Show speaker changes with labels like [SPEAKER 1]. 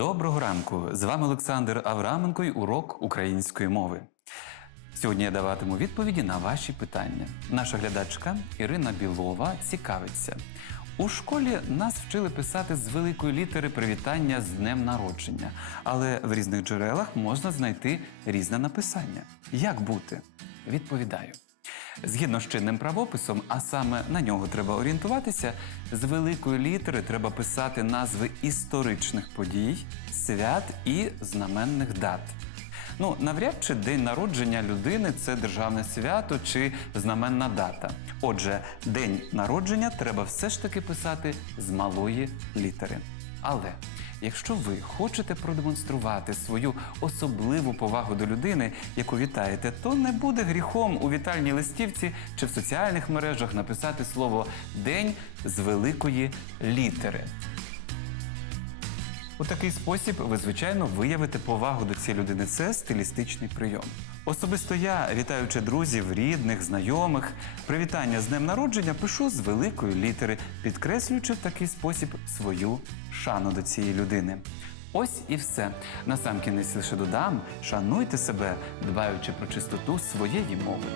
[SPEAKER 1] Доброго ранку! З вами Олександр Авраменко і урок української мови. Сьогодні я даватиму відповіді на ваші питання. Наша глядачка Ірина Білова цікавиться. У школі нас вчили писати з великої літери привітання з днем народження, але в різних джерелах можна знайти різне написання. Як бути? Відповідаю. Згідно з чинним правописом, а саме на нього треба орієнтуватися, з великої літери треба писати назви історичних подій, свят і знаменних дат. Ну, навряд чи день народження людини це державне свято чи знаменна дата. Отже, день народження треба все ж таки писати з малої літери. Але якщо ви хочете продемонструвати свою особливу повагу до людини, яку вітаєте, то не буде гріхом у вітальній листівці чи в соціальних мережах написати слово день з великої літери. У такий спосіб ви, звичайно, виявите повагу до цієї людини. Це стилістичний прийом. Особисто я, вітаючи друзів, рідних, знайомих, привітання з днем народження пишу з великої літери, підкреслюючи в такий спосіб свою шану до цієї людини. Ось і все. Насамкінець лише додам, шануйте себе, дбаючи про чистоту своєї мови.